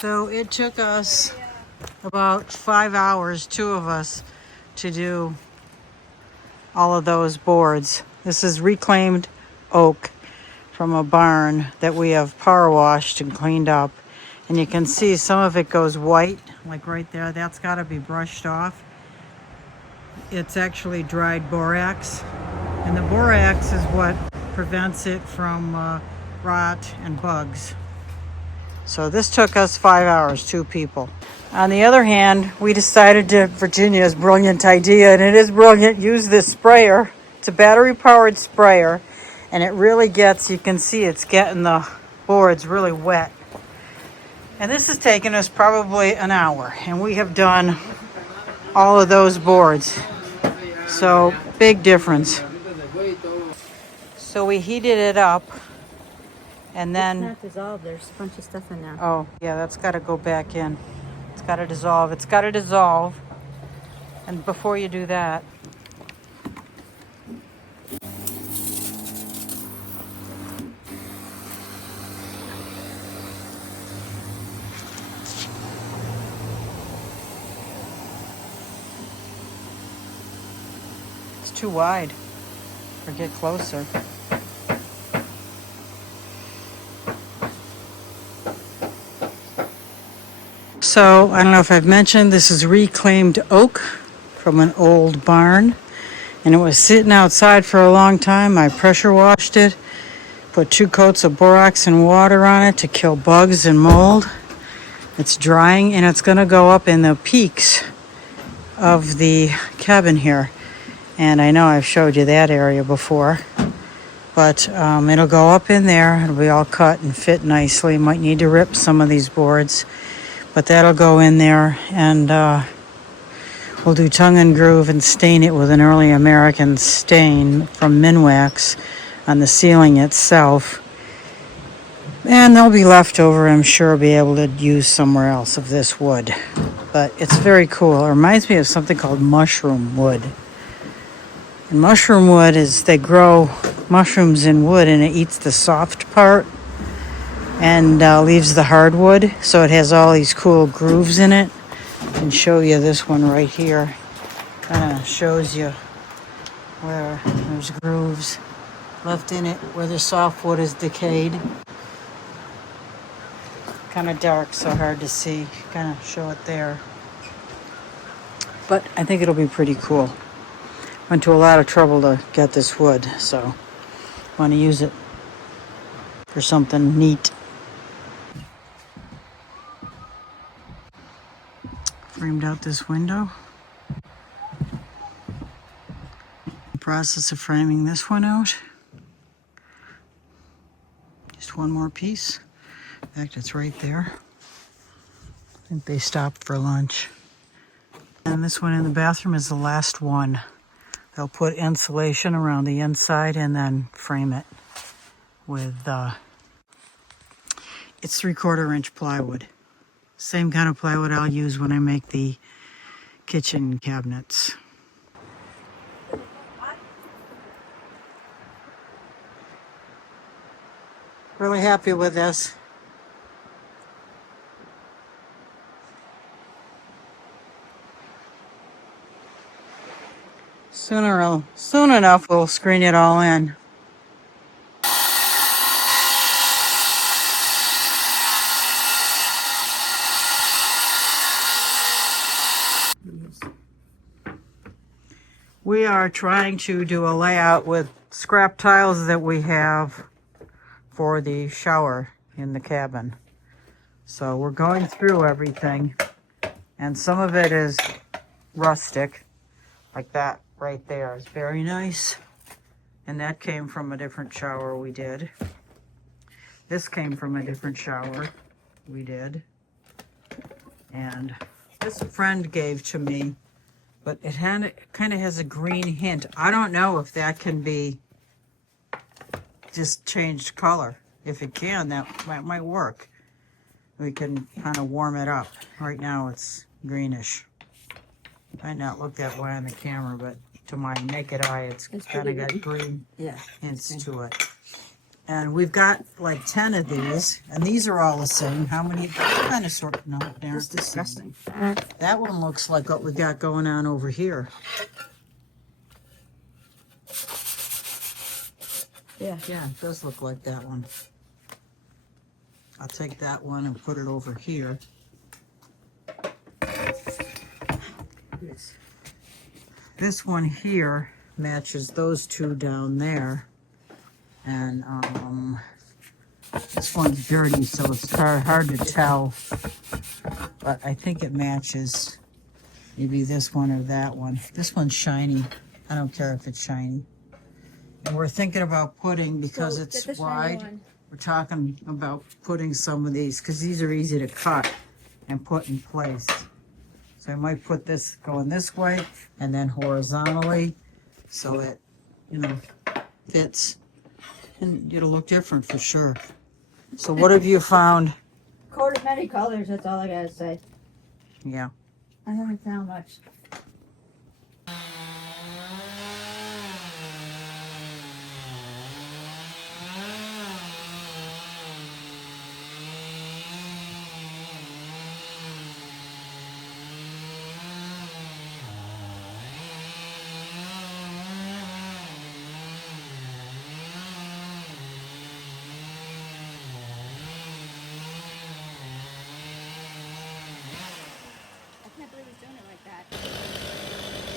So it took us about 5 hours, two of us, to do all of those boards. This is reclaimed oak from a barn that we have power washed and cleaned up. And you can see some of it goes white, like right there. That's got to be brushed off. It's actually dried borax. And the borax is what prevents it from rot and bugs. So this took us 5 hours, two people. On the other hand, we decided to, Virginia's brilliant idea, and it is brilliant, use this sprayer. It's a battery-powered sprayer, and it really gets, you can see it's getting the boards really wet. And this has taken us probably an hour, and we have done all of those boards. So, big difference. So we heated it up, and then... It's not dissolved, there's a bunch of stuff in there. Oh, yeah, that's got to go back in. It's got to dissolve. It's got to dissolve. And before you do that, it's too wide. Or get closer. So, I don't know if I've mentioned, this is reclaimed oak from an old barn. And it was sitting outside for a long time. I pressure washed it, put 2 coats of borax and water on it to kill bugs and mold. It's drying, and it's going to go up in the peaks of the cabin here. And I know I've showed you that area before. But it'll go up in there. It'll be all cut and fit nicely. Might need to rip some of these boards. But that'll go in there, and we'll do tongue and groove and stain it with an early American stain from Minwax on the ceiling itself. And there'll be leftover, I'm sure, be able to use somewhere else of this wood. But it's very cool. It reminds me of something called mushroom wood. And mushroom wood is, they grow mushrooms in wood, and it eats the soft part and leaves the hardwood. So it has all these cool grooves in it. I can show you this one right here. Kind of shows you where there's grooves left in it where the softwood is decayed. Kind of dark, so hard to see. Kind of show it there. But I think it'll be pretty cool. Went to a lot of trouble to get this wood, so I want to use it for something neat. Framed out this window. Process of framing this one out. Just one more piece. In fact, it's right there. I think they stopped for lunch. And this one in the bathroom is the last one. They'll put insulation around the inside and then frame it with, it's 3/4 inch plywood. Same kind of plywood I'll use when I make the kitchen cabinets. Really happy with this. Soon enough, we'll screen it all in. We are trying to do a layout with scrap tiles that we have for the shower in the cabin. So we're going through everything, and some of it is rustic, like that right there is very nice. And that came from a different shower we did. This came from a different shower we did. And this a friend gave to me, but it kind of has a green hint. I don't know if that can be just changed color. If it can, that might work. We can kind of warm it up. Right now it's greenish. Might not look that way on the camera, but to my naked eye, it's kind of got green hints to it. And we've got like 10 of these, and these are all the same. How many? Kind of sort. No, they're That's disgusting. that one looks like what we got going on over here. Yeah. Yeah, it does look like that one. I'll take that one and put it over here. Yes. This one here matches those two down there. And this one's dirty, so it's hard to tell. But I think it matches maybe this one or that one. This one's shiny. I don't care if it's shiny. And we're thinking about putting, because So, it's get the shiny wide, one. we're talking about putting some of these, because these are easy to cut and put in place. So I might put this going this way and then horizontally, so it, you know, fits. And it'll look different for sure. So what have you found? Coat of many colors, that's all I gotta say. Yeah. I haven't found much. I can't believe he's doing it like that.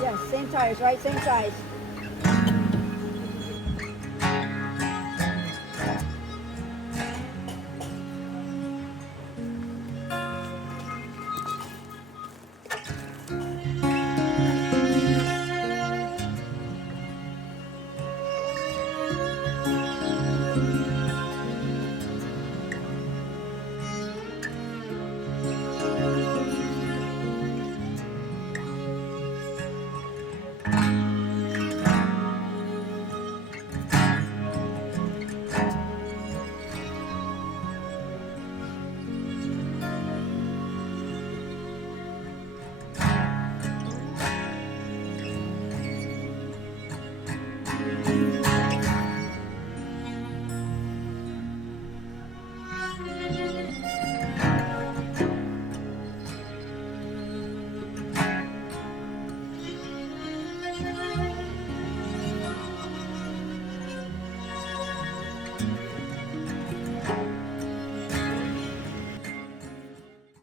Yes, same tires, right? Same size.